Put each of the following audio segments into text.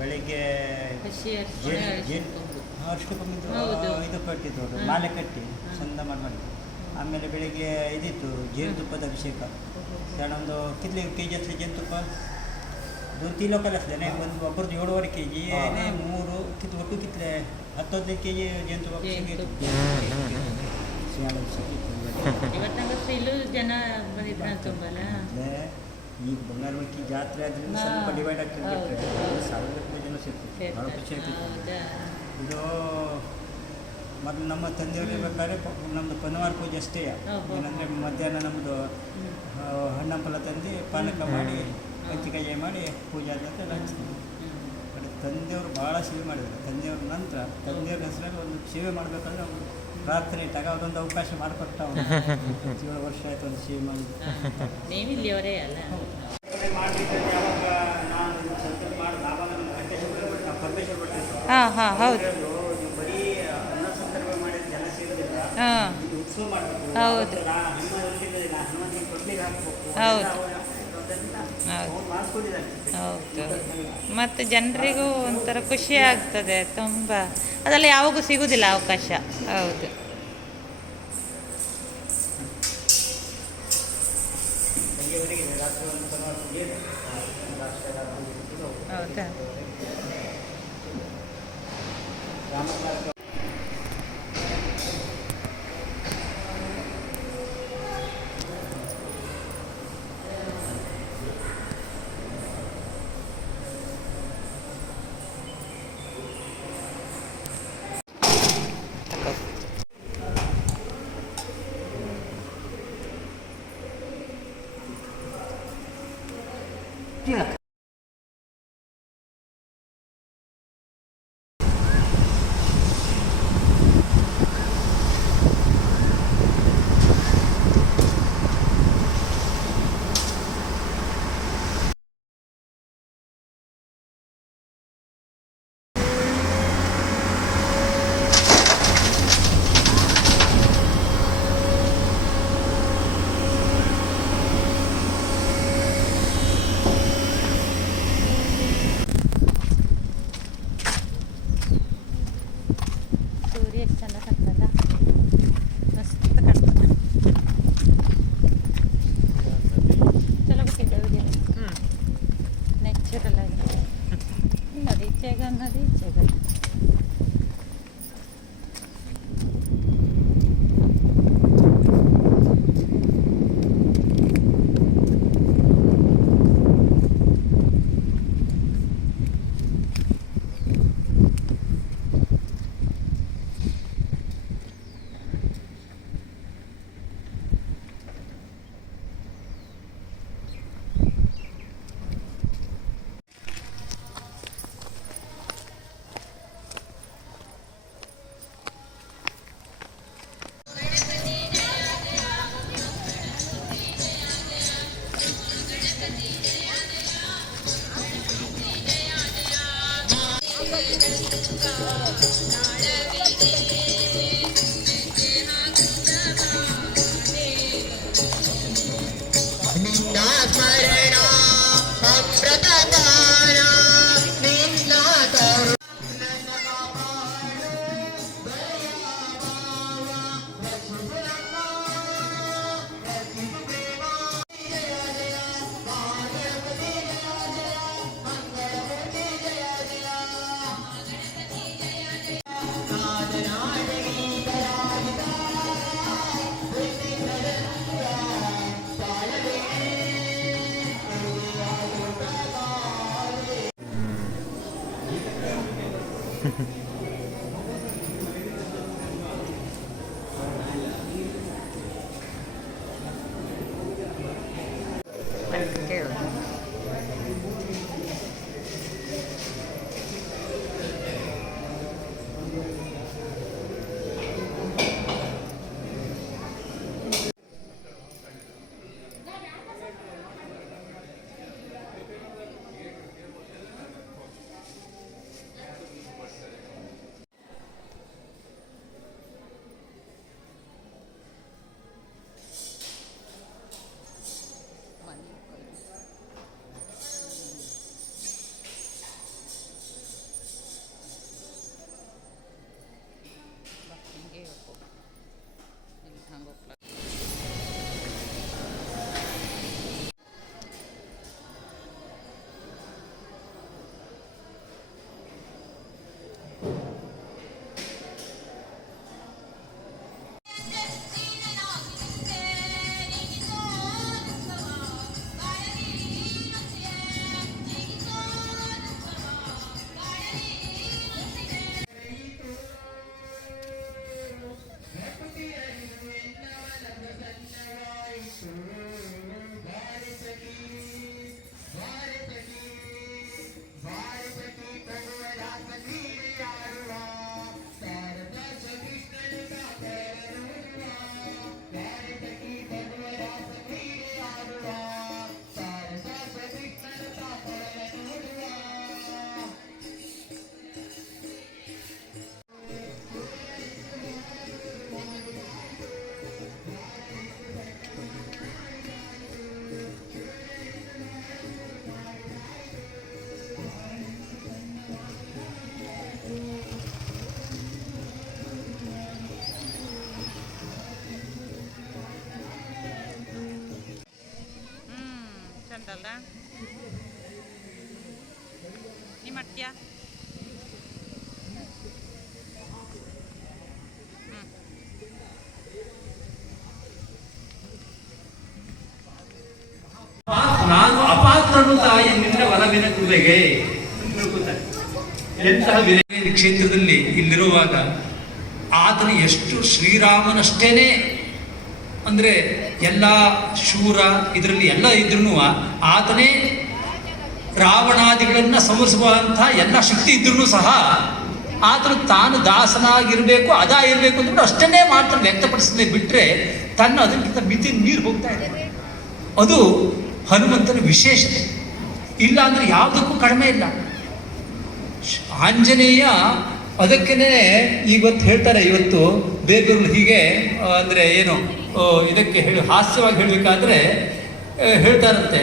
ಬೆಳಿಗ್ಗೆ ಹೌದು. ಇದು ಕಟ್ಟಿದ್ದು ಮಾಲೆ ಕಟ್ಟಿ. ಚಂದ ಮಾಡಿ ಆಮೇಲೆ ಬೆಳಿಗ್ಗೆ ಇದಿತ್ತು ಜೇನುತುಪ್ಪದ ಅಭಿಷೇಕ. ಒಂದು ಕಿತ್ಲೆ ಕೆ ಜಿ ಹತ್ರ ಜೇನುತುಪ್ಪ ಒಂದು ಕಿಲೋ ಕಲಿಸ್ದೇನೆ ಒಂದು ಒಬ್ಬರದ್ದು ಏಳುವರೆ ಕೆ ಜಿ ಏನೇ ಮೂರು ಕಿತ್ತು ಒಟ್ಟು ಕಿತ್ಲೆ ಹತ್ತು ಹದಿನೈದು ಕೆ ಜಿ ಜೇನುತುಪ್ಪ ಅಭಿಷೇಕ ಇತ್ತು ಜೇನುತುಪ್ಪ. ಹ್ಮ್ ಹ್ಮ್ ಹ್ಮ್ ಸಿಂಗಾಳ ಅಭಿಷೇಕ ಇತ್ತು ಇವತ್ತು. ಇವತ್ತಂಗಷ್ಟು ಇಲ್ಲೂ ಜನ ಬಂದಿದ್ರ ತುಂಬಲ್ಲ ಮೊದ್ಲೇ ಈ ಬಂಗಾರಮಕ್ಕಿ ಜಾತ್ರೆ ಆದ್ರಿಂದ ಸ್ವಲ್ಪ ಡಿವೈಡ್ ಆಗ್ತದೆ ಸಾವಿರದ ಬಿಟ್ರೆ ಹೌದು. ಸಾವಿರ ಜನ ಸಿಗ್ತದೆ ಭಾಳ ಖುಷಿ ಆಗ್ತಿತ್ತು. ಇದು ಮೊದಲು ನಮ್ಮ ತಂದೆಯವರು ಬೇಕಾದ್ರೆ ನಮ್ಮದು ಪನವಾರ ಪೂಜೆ ಅಷ್ಟೇ. ಏನಂದರೆ ಮಧ್ಯಾಹ್ನ ನಮ್ಮದು ಹಣ್ಣಂಪಲ ತಂದು ಪಾನಕ ಮಾಡಿ ಕಜ್ಜಿಕಾಯಿ ಮಾಡಿ ಪೂಜೆ ಆದ ಹಚ್ತೀವಿ ತಂದೆಯವರು ಭಾಳ ಸೇವೆ ಮಾಡಿದ್ದಾರೆ. ತಂದೆಯವ್ರ ನಂತರ ತಂದೆಯವ್ರ ಹೆಸರಲ್ಲಿ ಒಂದು ಸೇವೆ ಮಾಡಬೇಕಂದ್ರೆ ಅವರು ಪ್ರಾರ್ಥನೆ ತಗೊಂಡು ಅದೊಂದು ಅವಕಾಶ ಮಾಡಿಕೊಟ್ಟ ಅವನು. ಏಳು ವರ್ಷ ಆಯ್ತು ಒಂದು ಸಿನಿಮಾ ಅಲ್ಲ. ಹಾಂ ಹಾಂ ಹೌದು. ಬರೀ ಅನ್ನ ಸಂದರ್ಭ ಮಾಡಿದ ಜನ ಸೇರಿದಿಲ್ಲ. ಹಾಂ. ಹೌದು. ಹೌದು. ಹೌದು. ಹೌದು ಮತ್ತು ಜನರಿಗೂ ಒಂಥರ ಖುಷಿ ಆಗ್ತದೆ ತುಂಬ. ಅದೆಲ್ಲ ಯಾವಾಗೂ ಸಿಗುವುದಿಲ್ಲ ಅವಕಾಶ. ಹೌದು. ಸಂಜೆವರೆಗೆ ನಿನ್ನ ಸ್ಮರಣ ಉಂಟಲ್ಲ ನೀ ಮಾಡ್ತೀಯಾ. ನಾನು ಅಪಾತ್ರನು ತಾಯಿ ನಿನ್ನ ವರವಿನ ಕೃಪೆಗೆ. ಎಂತಹ ಕ್ಷೇತ್ರದಲ್ಲಿ ಇಲ್ಲಿರುವಾಗ ಆತನು ಎಷ್ಟು ಶ್ರೀರಾಮನಷ್ಟೇನೆ ಅಂದ್ರೆ ಎಲ್ಲ ಶೂರ, ಇದರಲ್ಲಿ ಎಲ್ಲ ಇದ್ರೂ ಆತನೇ ರಾವಣಾದಿಗಳನ್ನು ಸಂಹರಿಸುವಂಥ ಎಲ್ಲ ಶಕ್ತಿ ಇದ್ರೂ ಸಹ ಆತನು ತಾನು ದಾಸನಾಗಿರಬೇಕು ಅದ ಇರಬೇಕು ಅಂದ್ಬಿಟ್ಟು ಅಷ್ಟನ್ನೇ ಮಾತ್ರ ವ್ಯಕ್ತಪಡಿಸದೆ ಬಿಟ್ಟರೆ ತನ್ನ ಅದಕ್ಕಿಂತ ಮಿತಿ ನೀರು ಹೋಗ್ತಾ ಇದೆ ಅದು ಹನುಮಂತನ ವಿಶೇಷತೆ. ಇಲ್ಲ ಅಂದ್ರೆ ಯಾವುದಕ್ಕೂ ಕಡಿಮೆ ಇಲ್ಲ. ಆಂಜನೇಯ ಅದಕ್ಕೇನೆ ಇವತ್ತು ಹೇಳ್ತಾರೆ, ಇವತ್ತು ಬೇರೆಯವರು ಹೀಗೆ ಅಂದರೆ ಏನು ಇದಕ್ಕೆ ಹೇಳಿ, ಹಾಸ್ಯವಾಗಿ ಹೇಳಬೇಕಾದ್ರೆ ಹೇಳ್ತಾರಂತೆ,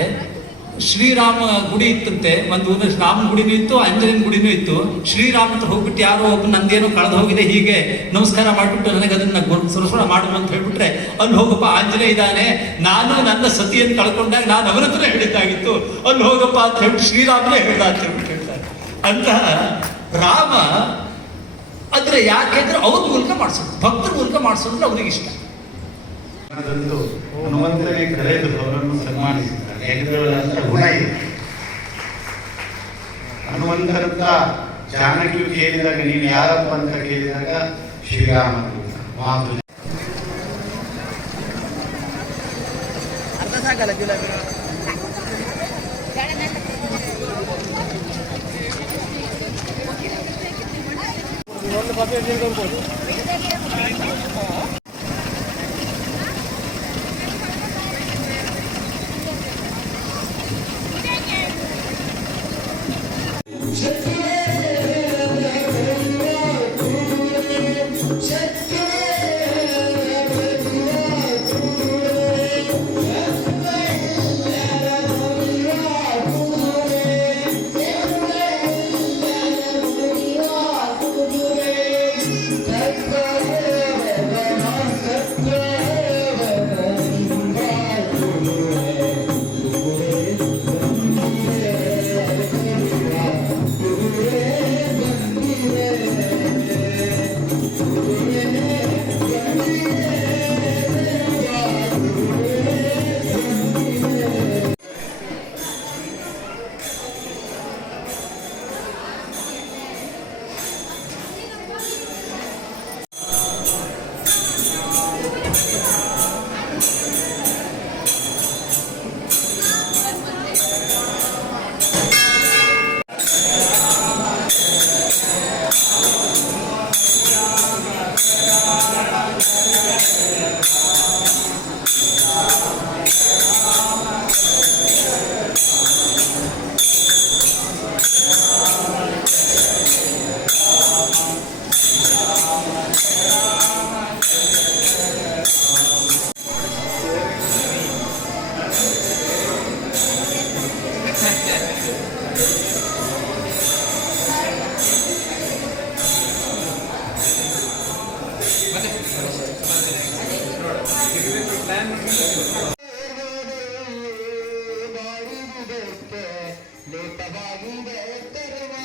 ಶ್ರೀರಾಮ ಗುಡಿ ಇತ್ತಂತೆ, ಒಂದು ಒಂದು ರಾಮನ ಗುಡಿನೂ ಇತ್ತು ಆಂಜನೇಯನ ಗುಡಿನೂ ಇತ್ತು. ಶ್ರೀರಾಮ ಅಂತ ಹೋಗ್ಬಿಟ್ಟು ಯಾರೋ ಒಬ್ಬ ನಂದೇನೋ ಕಳೆದು ಹೋಗಿದೆ, ಹೀಗೆ ನಮಸ್ಕಾರ ಮಾಡಿಬಿಟ್ಟು ನನಗೆ ಅದನ್ನ ಸುರಸುರ ಮಾಡು ಅಂತ ಹೇಳ್ಬಿಟ್ರೆ, ಅಲ್ಲಿ ಹೋಗಪ್ಪ ಆಂಜನೇಯ ಇದ್ದಾನೆ, ನಾನು ನನ್ನ ಸತಿಯನ್ನು ಕಳ್ಕೊಂಡಾಗ ನಾನು ಅವರ ಹತ್ರ ಹೇಳಿದ್ದಾಗಿತ್ತು. ಅಲ್ಲಿ ಹೋಗಪ್ಪ ಅಂತ ಹೇಳ್ಬಿಟ್ಟು ಶ್ರೀರಾಮನೇ ಹೇಳ್ದ ಅಂತ ಹೇಳ್ಬಿಟ್ಟು ಹೇಳ್ತಾರೆ. ಅಂತಹ ರಾಮ ಅಂದ್ರೆ ಯಾಕೆಂದ್ರೆ ಅವ್ರ ಮೂಲಕ ಮಾಡಿಸೋದು. ಭಕ್ತರ ಮೂಲಕ ಮಾಡಿಸೋದ್ರೆ ಅವ್ರಿಗೆ ಇಷ್ಟ. ಹನುಮಂತನಿಗೆ ಕರೆದು ಅವರನ್ನು ಸನ್ಮಾನಿಸಿದ್ದಾರೆ. ಗುಣ ಇದೆ. ಹನುಮಂತರಂತ ಕೇಳಿದಾಗ ನೀನು ಯಾರಪ್ಪ ಅಂತ ಕೇಳಿದಾಗ ಶ್ರೀರಾಮ. ಮಾತು ಅರ್ಧ ಸಾಕಲ್ಲ কত এরকম করবে। ದುರ್ಗೆ ಲೋಕವಾಗುವ ಎತ್ತರವಾ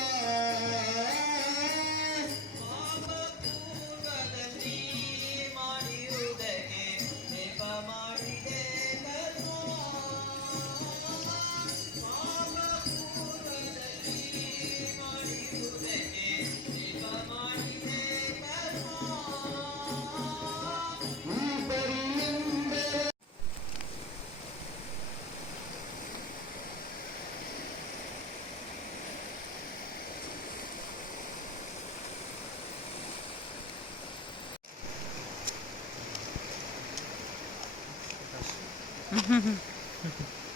Mm-hmm.